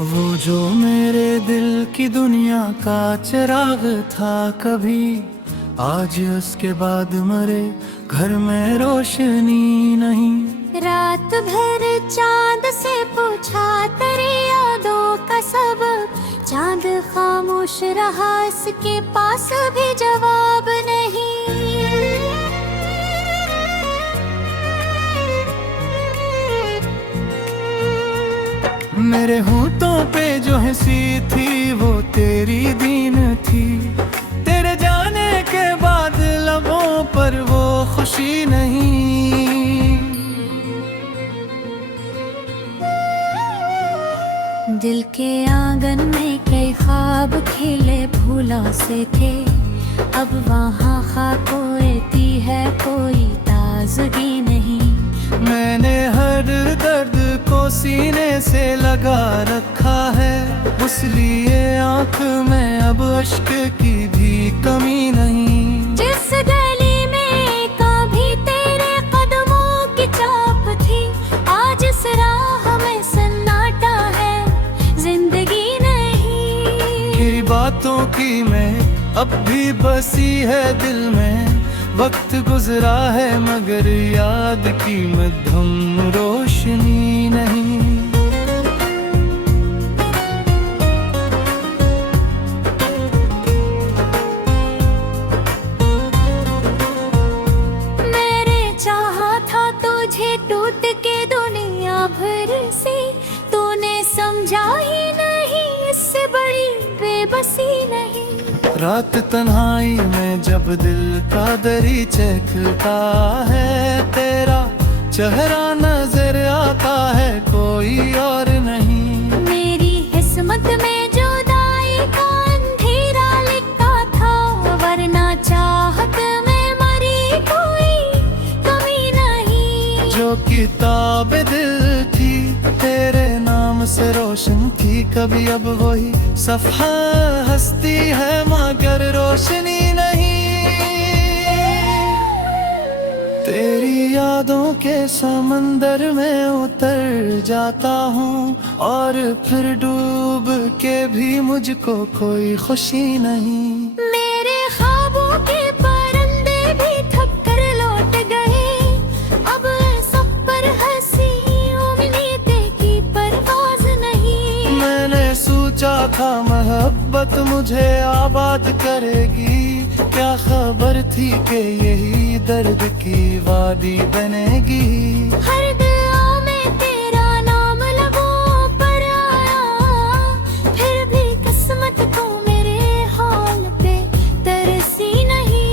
वो जो मेरे दिल की दुनिया का चिराग था कभी, आज उसके बाद मरे घर में रोशनी नहीं। रात भर चांद से पूछा तेरी यादों का सबब, चांद खामोश रहा, इसके पास भी जवाब नहीं। मेरे होठों पे जो हंसी थी वो तेरी दीन थी, तेरे जाने के बाद लबों पर वो खुशी नहीं। दिल के आंगन में कई ख्वाब खिले फूलों से थे, अब वहाँ खाकोती है कोई ताजगी नहीं। मैंने हर दर्द को सीने से लगा रखा है, उस लिए आँख में अब अश्क की भी कमी नहीं। जिस गली में कभी तेरे कदमों की छाप थी, आज इस राह में सन्नाटा है, जिंदगी नहीं। तेरी बातों की मैं अब भी बसी है दिल में, वक्त गुजरा है मगर याद की मध्यम रोशनी नहीं। मैंने चाहा था तुझे टूट के दुनिया भर से, तूने समझा ही नहीं, इससे बड़ी बेबसी नहीं। रात तन्हाई में जब दिल का दरीचा खुलता है, तेरा चेहरा नजर आता है, कोई और नहीं। मेरी किस्मत में जुदाई का अंधेरा लिखा था, वरना चाहत में मरी कोई कमी नहीं। जो किताब दिल थी तेरे नाम से रोशन थी, कभी अब वही सफ़हा हस्ती है मगर रोशनी नहीं। तेरी यादों के समंदर में उतर जाता हूँ, और फिर डूब के भी मुझको कोई खुशी नहीं। मेरे ख्वाबों के परिंदे भी थक कर लौट गए, अब सब पर हंसी उम्मीदें की परवाज नहीं। मैंने सोचा था मोहब्बत मुझे आबाद करेगी, क्या खबर थी कि यही दर्द की वादी बनेगी। हर दुआ में तेरा नाम लबों पर आया, फिर भी किस्मत को मेरे हाल पे तरसी नहीं।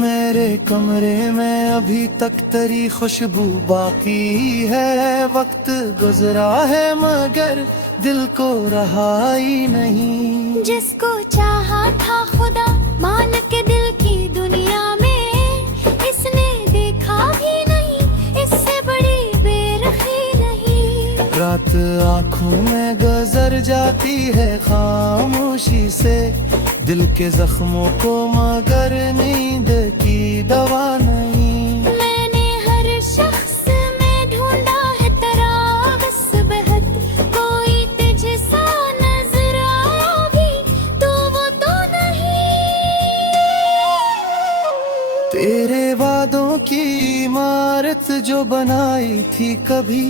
मेरे कमरे में अभी तक तेरी खुशबू बाकी है, वक्त गुजरा है मगर दिल को रहाई नहीं। जिसको चाहा था खुदा मान के दिल की दुनिया में, इसने देखा भी नहीं, इससे बड़ी बेरखी नहीं। रात आँखों में गुजर जाती है खामोशी से, दिल के जख्मों को मगर नींद की दवा नहीं। मैंने हर शख्स में ढूंढा है तेरा बस बेहद, कोई तुझे सा नजर आया भी तो वो तो नहीं। तेरे वादों की इमारत जो बनाई थी कभी,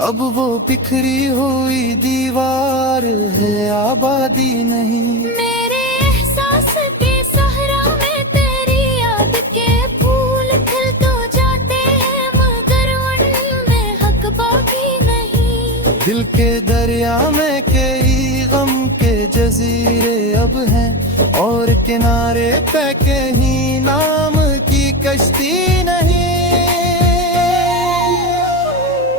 अब वो बिखरी हुई दीवार है, आबादी नहीं। मेरे एहसास के सहरा में तेरी याद के फूल खिल तो जाते हैं, मगर उनमें हक बाकी नहीं। दिल के दरिया में कई गम के जजीरे अब हैं, और किनारे पे कहीं नाम की कश्ती नहीं।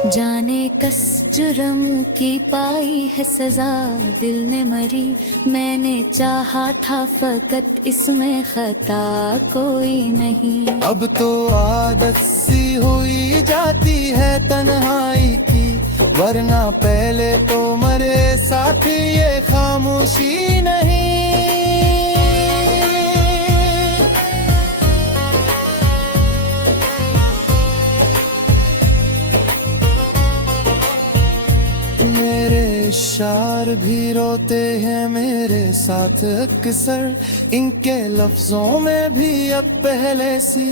जाने कस जुर्म की पाई है सजा, दिल ने मरी मैंने चाहा था, फकत इसमें खता कोई नहीं। अब तो आदत सी हुई जाती है तन्हाई की, वरना पहले तो मरे साथ ये खामोशी नहीं। अशार भी रोते हैं मेरे साथ अक्सर, इनके लफ्जों में भी अब पहले सी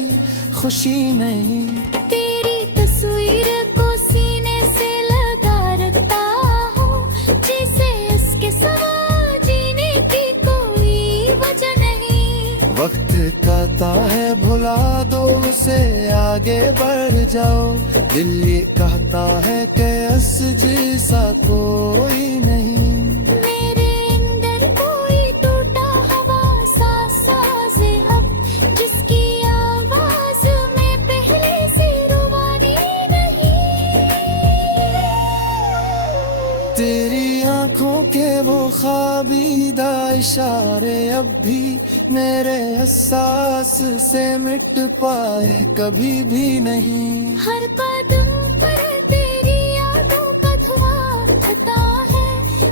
खुशी नहीं। तेरी तस्वीर को सीने से लगा रखता हूँ, जिसे इसके सिवा जीने की कोई वजह नहीं। वक्त कहता है भुला दो उसे, आगे बढ़ जाओ। दिल ये कहता है कि अस जैसा कोई नहीं। मेरे अंदर कोई टूटा हवा सा साज अब, जिसकी आवाज में पहले से रुबानी नहीं। तेरी आंखों के वो ख्वाबीदा इशारे अब भी मेरे एहसास से मिट पाए कभी भी नहीं। हर कदम पर तेरी यादों का धुआं उठता है,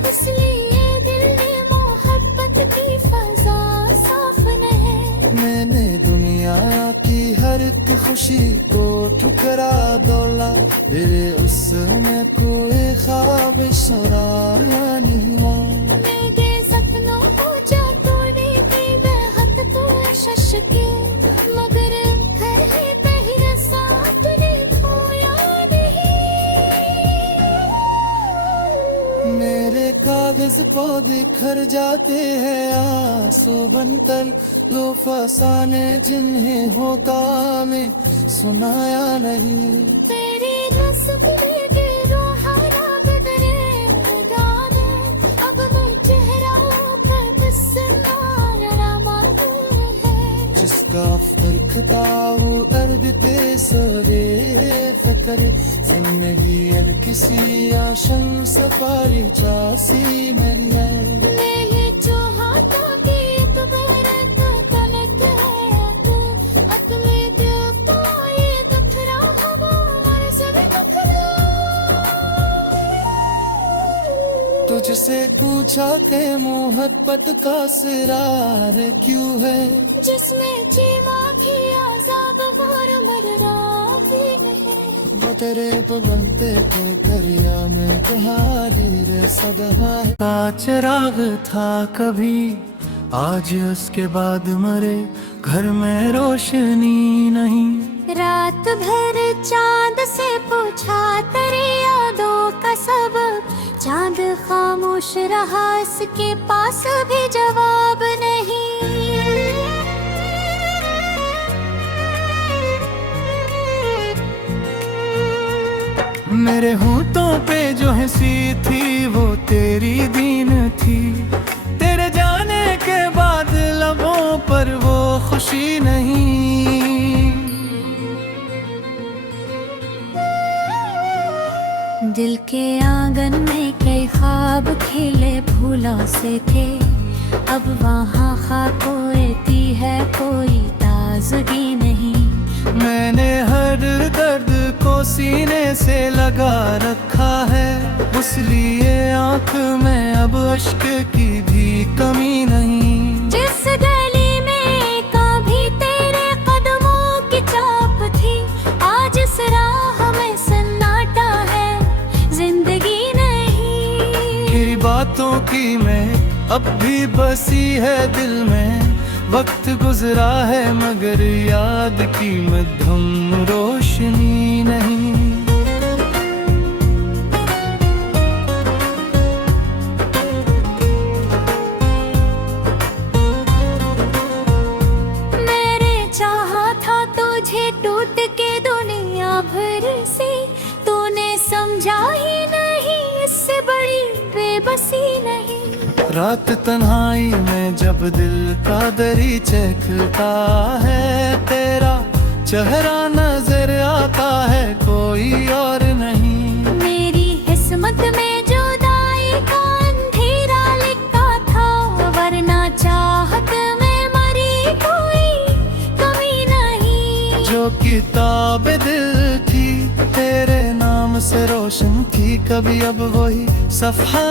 इसलिए दिल में मोहब्बत की फजा साफ नहीं। मैंने दुनिया की हर एक खुशी को ठुकरा दौला, मेरे उसमें कोई ख्वाब सुराया नहीं हुआ। मेरे सपनों को जा तोड़े गई बेहद तो शश के, मगर है पहले साथ ने खोया नहीं। मेरे कागज पौ बिखर जाते हैं आंसू बनकर, लो फसाने जिन्हें होता में सुनाया नहीं। तेरी रस्म में तेरा हरा बदले मैदान, अब मैं चेहरा पर बस नारा मालूम है। जिसका फरकता वो दर्द पे सवेरे फकर, जिंदगी अब किसी आशम सफारी चासी मेरी है। मैं ये चाहता कि तुम्हारे तो तलक है तू, अपने दिल का ये दखरा हमारे सभी दखरा। तुझसे पूछा के मोहब्बत का सिरार क्यों है, जिसमें जीवा की आजाब और मरना भी नहीं। वो तेरे बनते के दरिया में तुम्हारी रे सदा का चिराग था कभी, आज उसके बाद मरे घर में रोशनी नहीं। रात भर चांद से पूछा तेरी यादों का सबब, चांद खामोश रहा, इसके पास भी जवाब नहीं। मेरे होठों पे जो हंसी थी वो तेरी दीन थी, तेरे जाने के बाद लबों पर वो खुशी नहीं। दिल के आंगन में कई ख्वाब खिले फूलों से थे, अब वहाँ खाको रहती है कोई ताजगी नहीं। मैंने हर दर्द को सीने से लगा रखा है, इसलिए आँख में अब अश्क की भी कमी नहीं। जिस गली में कभी तेरे कदमों की चाप थी, आज इस राह में सन्नाटा है, जिंदगी नहीं। तेरी बातों की मैं अब भी बसी है दिल में, वक्त गुजरा है मगर याद की मध्यम रोशनी नहीं। मैंने चाहा था तुझे टूट के दुनिया भर से, तूने समझा ही नहीं, इससे बड़ी बेबसी नहीं। रात तन्हाई में जब दिल का दरीचे खुलता है, तेरा चेहरा नजर आता है कोई और नहीं। मेरी किस्मत में जुदाई का अंधेरा लिखा था, वरना चाहत में मरी कोई कमी नहीं। जो किताब दिल थी तेरे नाम से रोशन थी, कभी अब वही सफ़हा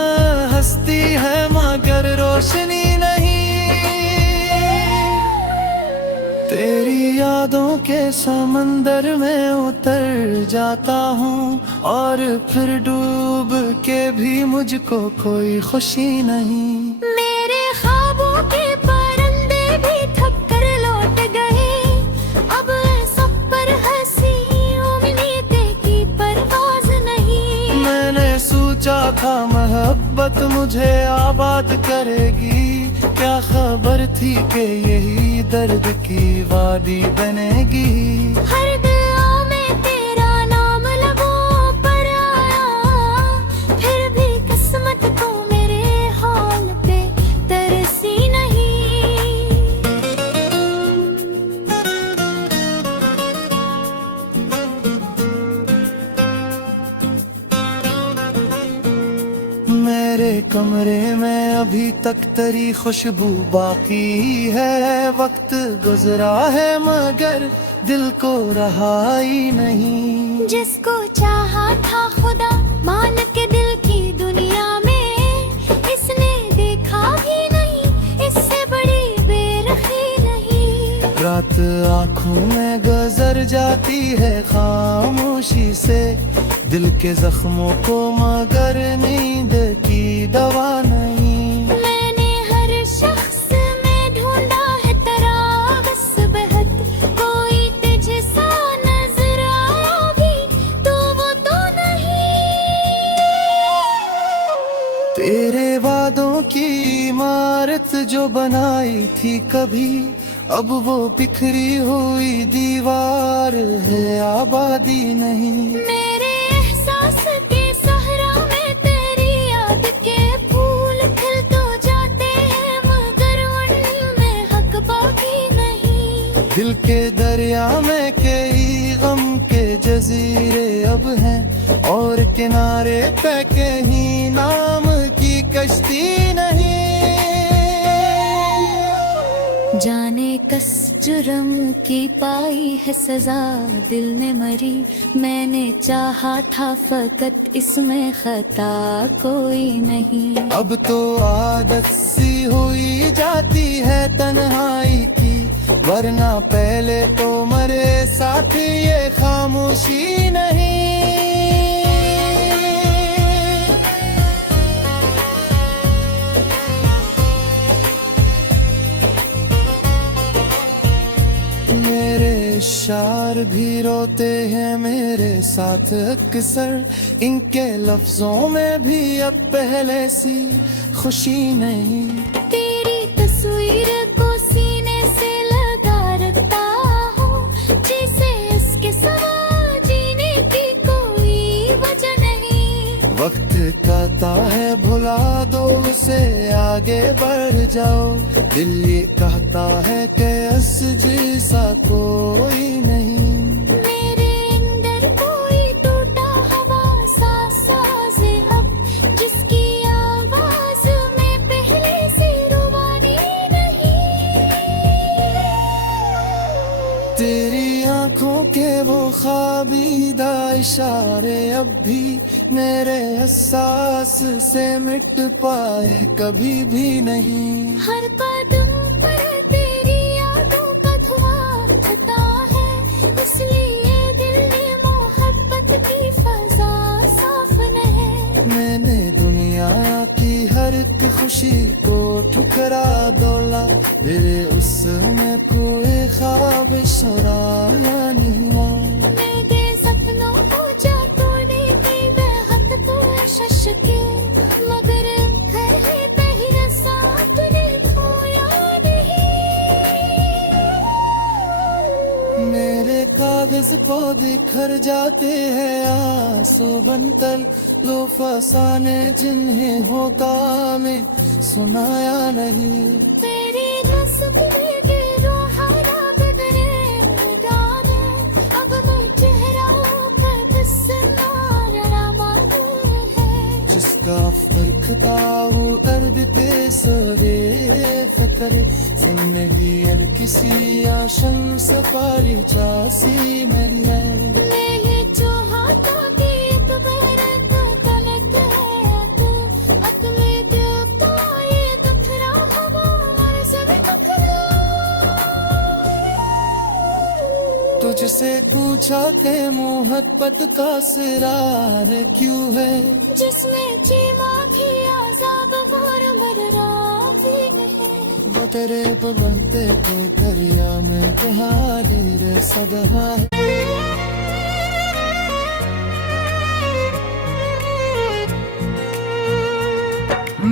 हस्ती है मगर रोशनी नहीं। तेरी यादों के समंदर में उतर जाता हूँ, और फिर डूब के भी मुझको कोई खुशी नहीं। मेरे ख्वाबों के परिंदे भी थक कर लौट गए, अब सब पर हंसी उम्मीदें की परवाज नहीं। मैंने सोचा था मोहब्बत मुझे आबाद करेगी, क्या खबर थी कि यही दर्द की वादी बनेगी। हर दुआ में तेरा नाम लबों पर आया, फिर भी किस्मत को मेरे हाल पे तरसी नहीं। मेरे कमरे में अभी तक तेरी खुशबू बाकी है, वक्त गुजरा है मगर दिल को रहाई नहीं। जिसको चाहा था खुदा मान के दिल की दुनिया में, इसने देखा भी नहीं इससे बड़ी बेरखी नहीं। रात आँखों में गुजर जाती है खामोशी से, दिल के जख्मों को मगर नींद की दवा नहीं। मैंने हर शख्स में ढूंढा है तेरा बस बेहद, कोई तुझे सा नजर आया भी तो वो तो नहीं। तेरे वादों की इमारत जो बनाई थी कभी, अब वो बिखरी हुई दीवार है, आबादी नहीं। मेरे एहसास के सहरा में तेरी याद के फूल खिल तो जाते हैं, मगर उनमें हक बाकी नहीं। दिल के दरिया में कई गम के जजीरे अब हैं, और किनारे पे कहीं नाम की कश्ती नहीं। जाने कस जुर्म की पाई है सजा दिल ने मरी, मैंने चाहा था फकत इसमें खता कोई नहीं। अब तो आदत सी हुई जाती है तन्हाई की, वरना पहले तो मरे साथ ये खामोशी नहीं। शार भी रोते हैं मेरे साथ अक्सर, इनके लफ्जों में भी अब पहले सी खुशी नहीं। तेरी तस्वीर को सीने से लगा रखता हूँ, जिसे इसके सिवा जीने की कोई वजह नहीं। वक्त कहता है भुला दो उसे, आगे बढ़ जाओ, दिल ये कहता है कि अस जैसा कोई नहीं। मेरे अंदर कोई टूटा हवा सा साज अब, जिसकी आवाज में पहले से रुबानी नहीं। तेरी आंखों के वो ख्वाबीदा इशारे अब भी मेरे एहसास से मिट पाए कभी भी नहीं। हर कदम पर तेरी यादों का धुआं उठता है, इसलिए दिल में मोहब्बत की फजा साफ नहीं। मैंने दुनिया की हर एक खुशी को ठुकरा दौला, मेरे उसमें कोई ख्वाब सराया नहीं। मेरे सपनों को जा तोड़ने की बेहद कोशिश की, मगर है कहीं ऐसा तूने खोया नहीं। मेरे कागज को बिखर जाते हैं आंसू बनकर, लो फसाने जिन्हें होता में सुनाया नहीं। तेरी नस्ब में गिरो हरा बिगड़े गाने, अब वो चेहरा कद से मारा मालूम है। जिसका फर्कता वो दर्द ते सोरे फकर, जिंदगी हर किसी आशम सफारी चासी मेरी है। मैं ये चाहता कि एक बार तो तलक है तू, अपने दिल का ये दुखरा हवा मर सभी दुखरा। मुझसे पूछा कि मोहब्बत का सिरार क्यों है, जिसमें चीमा की आजाब और मररा भी नहीं। वो तेरे पवनते के दरिया में कहानी रे सदा है।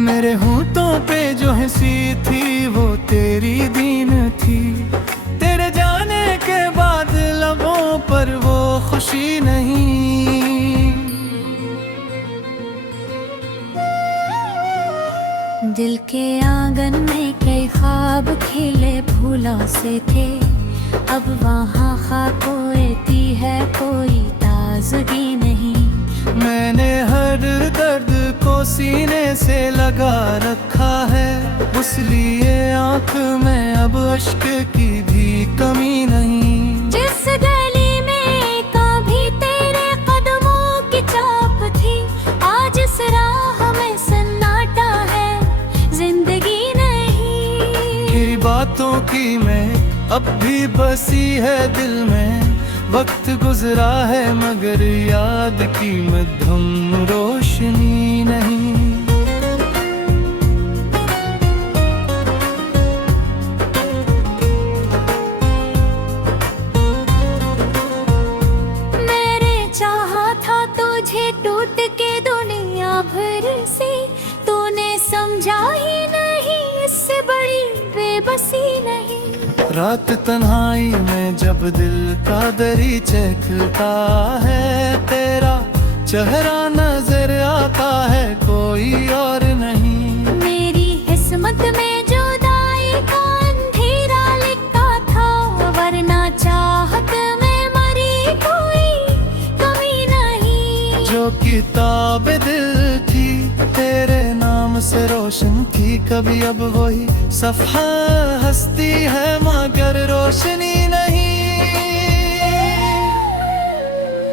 मेरे होठों पे जो हंसी थी वो तेरी दीन थी, तेरे जाने के बाद लबों पर वो खुशी नहीं। दिल के आंगन में कई ख्वाब खिले फूलों से थे, अब वहाँ खाकोती है कोई ताजगी नहीं। मैंने हर दर्द को सीने से लगा रखा है, उस लिए आँख में अब अश्क की भी कमी नहीं। जिस गली में कभी तेरे कदमों की चाप थी, आज इस राह में सन्नाटा है, जिंदगी नहीं। तेरी बातों की मैं अब भी बसी है दिल में, वक्त गुजरा है मगर याद की मध्यम रोशनी नहीं। मैंने चाहा था तुझे टूट के दुनिया भर से, तूने समझा ही नहीं, इससे बड़ी बेबसी नहीं। रात तन्हाई में जब दिल का दरीचे खुलता है, तेरा चेहरा नजर आता है, कोई और नहीं। मेरी किस्मत में जुदाई का अंधेरा लिखा था, वरना चाहत में मरी कोई कमी नहीं। जो किताब दिल थी तेरे नाम से रोशन थी, कभी अब वही सफ़हा हस्ती है मगर रोशनी नहीं।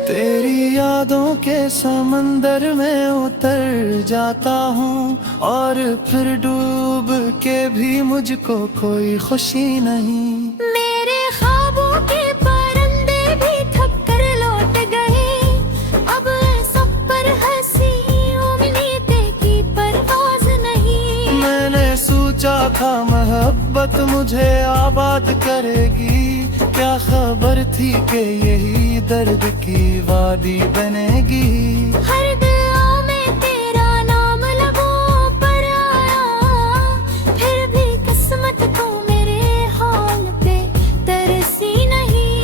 तेरी यादों के समंदर में उतर जाता हूँ और फिर डूब के भी मुझको कोई खुशी नहीं। मेरे ख्वाबों के परिंदे भी थक कर लौट गए, अब सब पर हंसी उम्मीदें की परवाज नहीं। मैंने सोचा था मोहब्बत मुझे आबाद करेगी, क्या खबर थी कि यही दर्द की वादी बनेगी। हर दुआ में तेरा नाम लबों पर आया, फिर भी किस्मत को मेरे हाल पे तरसी नहीं।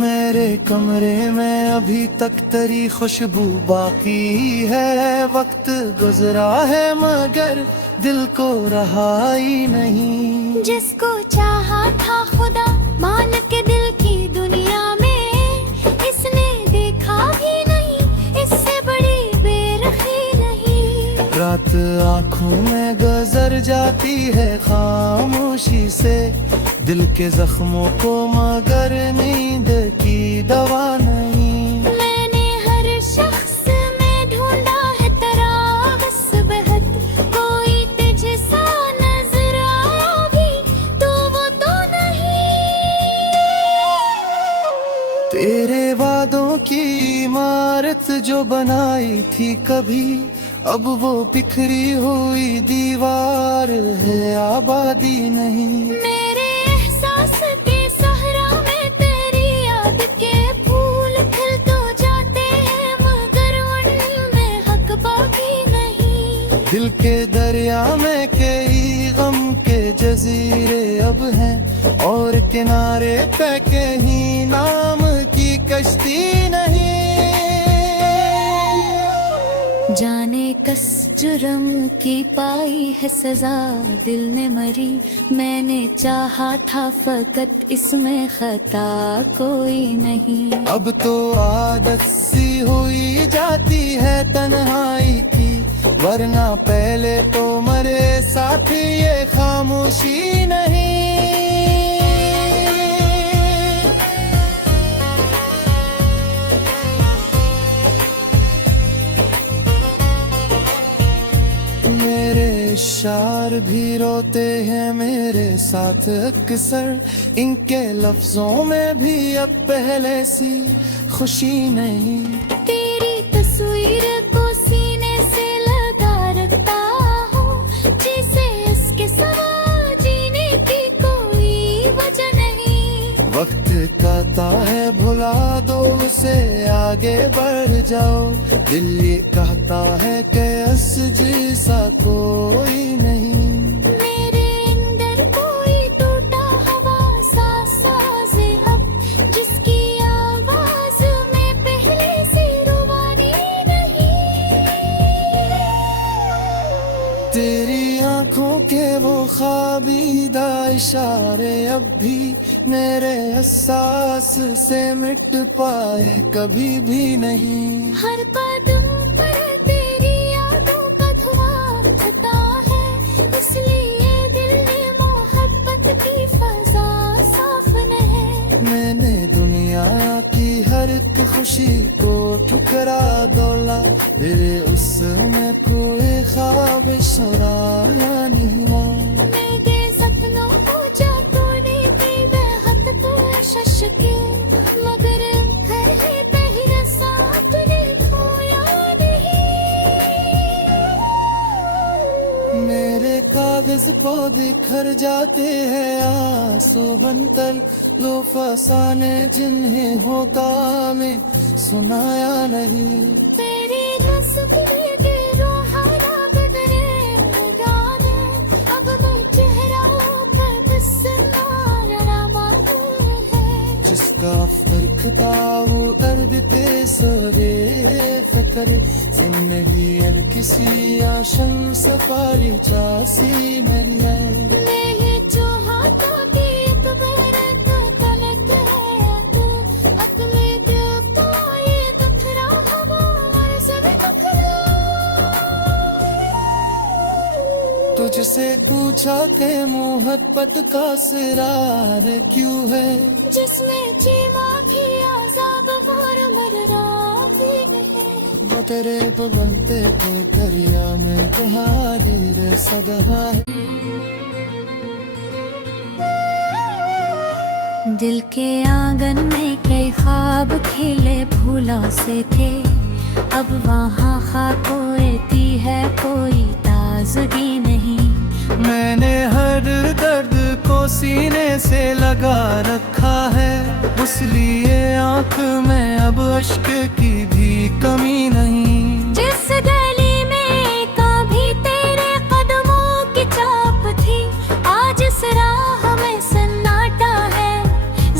मेरे कमरे में अभी तक तेरी खुशबू बाकी है, वक्त गुजरा है मगर दिल को रहाई नहीं। जिसको चाहा था खुदा मान के दिल की दुनिया में, इसने देखा भी नहीं, इससे बड़ी बेरखी नहीं। रात आँखों में गुजर जाती है खामोशी से, दिल के जख्मों को मगर नींद की दवा नहीं। मैंने हर शख्स में ढूंढा है तेरा बहत, कोई तुझे सा नजर आया भी तो वो तो नहीं। तेरे वादों की इमारत जो बनाई थी कभी, अब वो बिखरी हुई दीवार है, आबादी नहीं। मेरे एहसास के सहरा में तेरी याद के फूल खिल तो जाते हैं, मगर उनमें हक बाकी नहीं। दिल के दरिया में कई गम के जजीरे अब हैं, और किनारे पे कहीं नाम की कश्ती नहीं। जाने कस जुर्म की पाई है सजा, दिल ने मरी मैंने चाहा था, फकत इसमें खता कोई नहीं। अब तो आदत सी हुई जाती है तन्हाई की, वरना पहले तो मरे साथ ये खामोशी नहीं। यार भी रोते हैं मेरे साथ अक्सर, इनके लफ्जों में भी अब पहले सी खुशी नहीं। तेरी तस्वीर को सीने से लगा रखता हूँ, जिसे इसके सिवा जीने की कोई वजह नहीं। वक्त कहता है भुला दो उसे, आगे बढ़ जाओ। दिल ये कहता है कि अस जैसा कोई नहीं। मेरे अंदर कोई टूटा हवा सा साज है अब, जिसकी आवाज में पहले से रुबानी नहीं। तेरी आंखों के वो ख्वाबीदा इशारे अब भी मेरे एहसास से मिट पाए कभी भी नहीं। हर कदम पर तेरी यादों का धुआं उठता है, इसलिए दिल में मोहब्बत की फजा साफ नहीं। मैंने दुनिया की हर एक खुशी को ठुकरा दौला, तेरे उसमें कोई ख्वाब सुराया नहीं हुआ। मेरे सपनों को जागने की बेहद कोशिश की, मगर है कहीं साथ ने खोया नहीं। मेरे कागज पौ बिखर जाते हैं आंसू बनकर, लो फसाने जिन्हें होता में सुनाया नहीं। तेरी तस्वीर के रोहाना बदले गाने, अब मैं चेहरा पर बस नारा है। जिसका फर्क था वो दर्द ते सोरे फकर, जिंदगी हर किसी आशम सफारी चासी मेरी है। मैं ये चाहता कि एक बार तो तलक है तू, अपने दिल का ये दखरा हमारे सभी दखरा। तुझसे पूछा के मोहब्बत का सिरार क्यों है, जिसमें जीना भी आजाब और मरना भी नहीं। वो तेरे बनते थे दरिया में तुम्हारी रे सदा है। दिल के आंगन में कई ख्वाब खिले फूलों से थे, अब वहाँ खाकों रहती है कोई ताजगी नहीं। मैंने हर दर्द को सीने से लगा रखा है, इसलिए आँख में अब अश्क की भी कमी नहीं। जिस गली में कभी तेरे कदमों की चाप थी, आज इस राह में सन्नाटा है,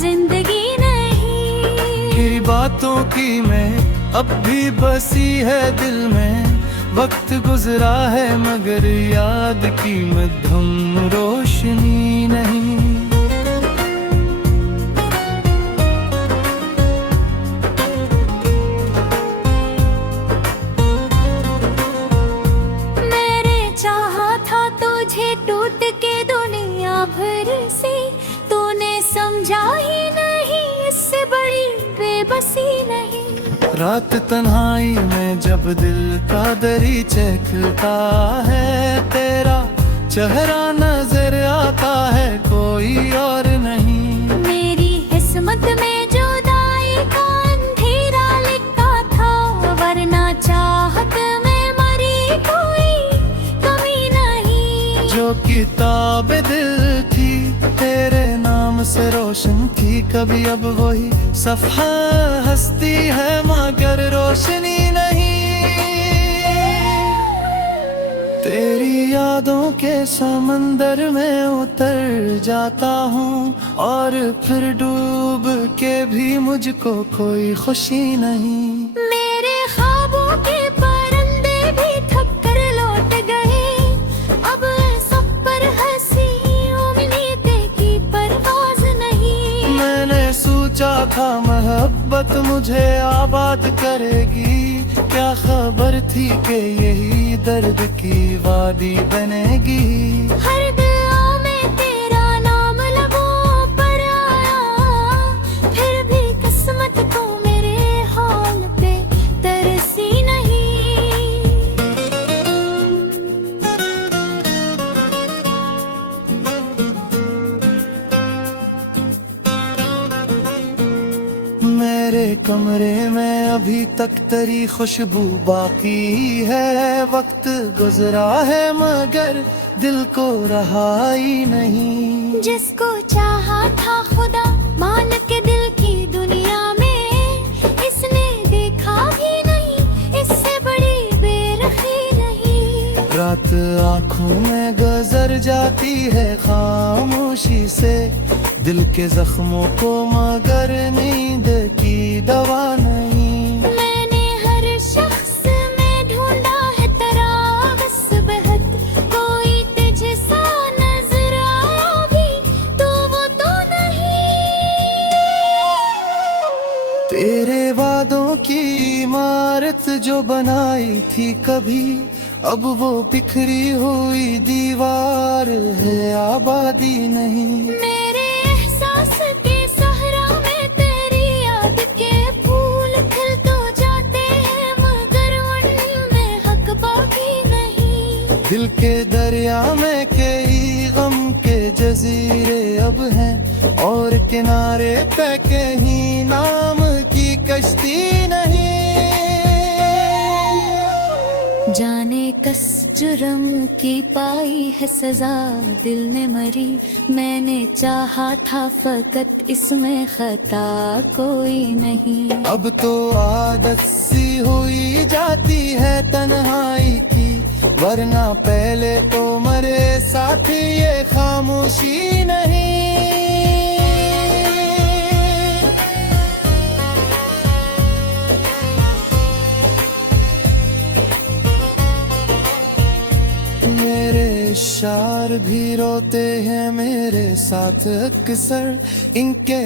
जिंदगी नहीं। तेरी बातों की मैं अब भी बसी है दिल में, वक्त गुजरा है मगर याद की मध्यम रोशनी नहीं। मैंने चाहा था तुझे टूट के दुनिया भर से, तूने समझा ही नहीं, इससे बड़ी बेबसी नहीं। रात तन्हाई में जब दिल का दरीचे खुलता है, तेरा चेहरा नजर आता है कोई और नहीं। मेरी किस्मत में जुदाई का अंधेरा लिखा था, वरना चाहत में मरी कोई कमी नहीं। जो किताब दिल थी तेरे नाम से रोशन थी, कभी अब वही सफ़हा हस्ती है मगर रोशनी नहीं। तेरी यादों के समंदर में उतर जाता हूँ, और फिर डूब के भी मुझको कोई खुशी नहीं। मेरे ख्वाबों के परिंदे भी थक कर लौट गए, अब सब पर हंसी उम्मीदें की परवाज नहीं। मैंने सोचा था मोहब्बत मुझे आबाद करेगी, क्या खबर थी कि यही दर्द की वादी बनेगी। हर दुआ में तेरा नाम लबों पर आया, फिर भी किस्मत को मेरे हाल पे तरसी नहीं। मेरे कमरे में अभी तक तेरी खुशबू बाकी है। वक्त गुजरा है मगर दिल को रहाई नहीं। जिसको चाहा था खुदा मान के दिल की दुनिया में, इसने देखा भी नहीं इससे बड़ी बेरखी नहीं। रात आँखों में गुजर जाती है खामोशी से, दिल के जख्मों को मगर नींद की दवा नहीं। मैंने हर शख्स में ढूंढा है तेरा बस बेहद, कोई तुझे सा नजर आया भी तो वो तो नहीं। तेरे वादों की इमारत जो बनाई थी कभी, अब वो बिखरी हुई दीवार है, आबादी नहीं। मेरे एहसास के सहरा में तेरी याद के फूल खिल तो जाते हैं मगर उनमें हक बाकी नहीं। दिल के दरिया में कई गम के जजीरे अब हैं, और किनारे पे कहीं नाम की कश्ती नहीं। जाने कस जुर्म की पाई है सजा दिल ने मरी, मैंने चाहा था फकत इसमें खता कोई नहीं। अब तो आदत सी हुई जाती है तन्हाई की, वरना पहले तो मरे साथ ये खामोशी नहीं। मेरे शार भी रोते हैं मेरे साथ अक्सर, इनके